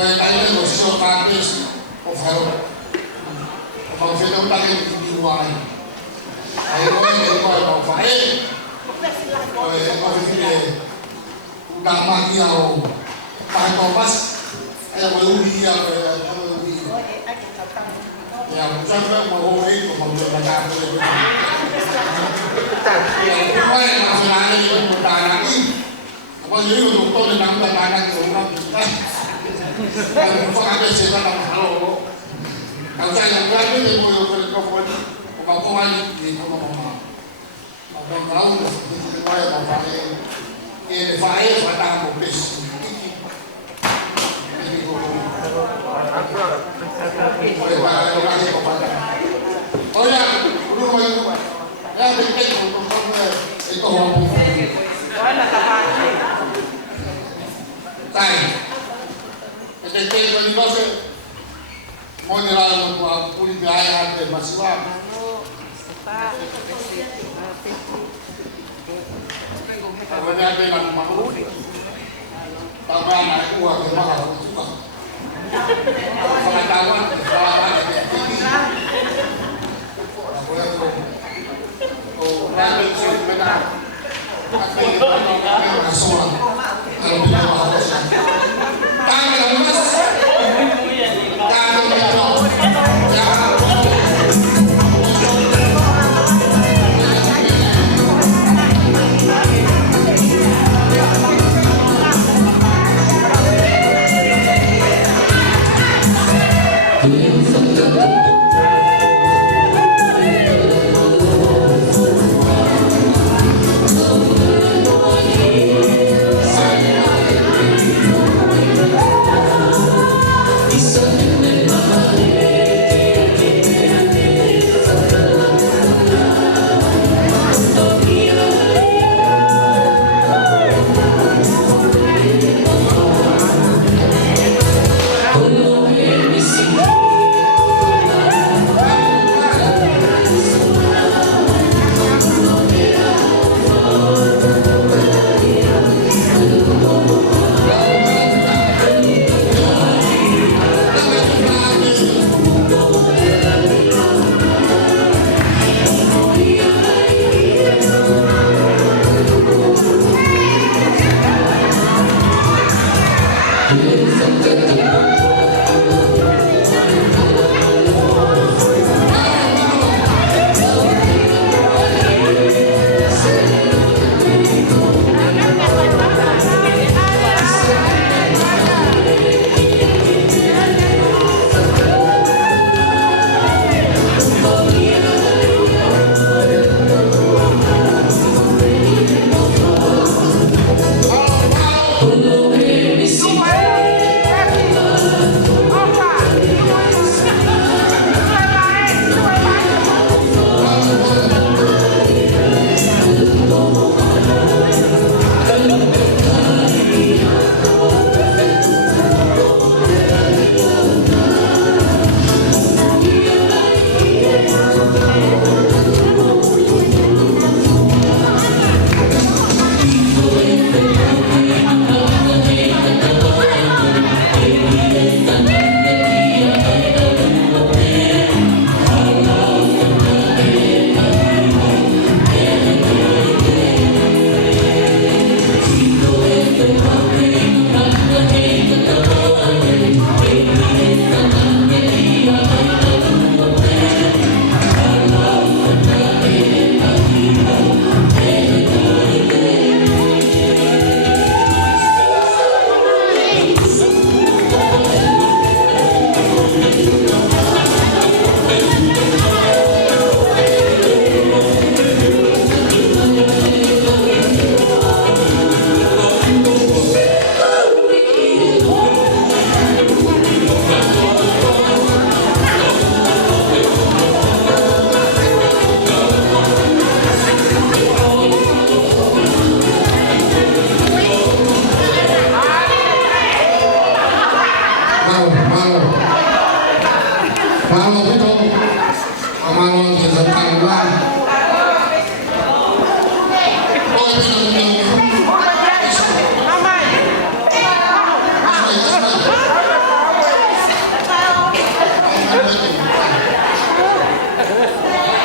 Kaya tayo ng social practice of health. Ang sinong tayo hindi Ayaw ko yung iba yung pae. Tama niya o pagkakas. Ayaw ko yung umiiyak. Kaya kung saan ba mahuhay ko, mag-magagawa ko yung kaya yung mga sinanan yung magdanakin. Ako yung doktor na nang danakan yung ulang kita. Kaya kung saan sila ng halo. Kung saan yung gano'n yung mga yung kung ako hindi ko mamama. Ang taon na hindi ko kaya mapahin. Fae sa mo, please. Hindi ko oh yan, ulo mo yung yan, bigay ko ito ho. Wala nakapati. Tay. Ito ko nito sa mo nila mo pulit kaya ate masiwa. Ako natin ang mahuli. Tama na kuha ng mga kuha. Pagkatawan, pagkatawan at activity. Ako yan ko. O, natin siya na at may mga kasuha. Ang pinagawa siya. Tama na mas. Tama na ito.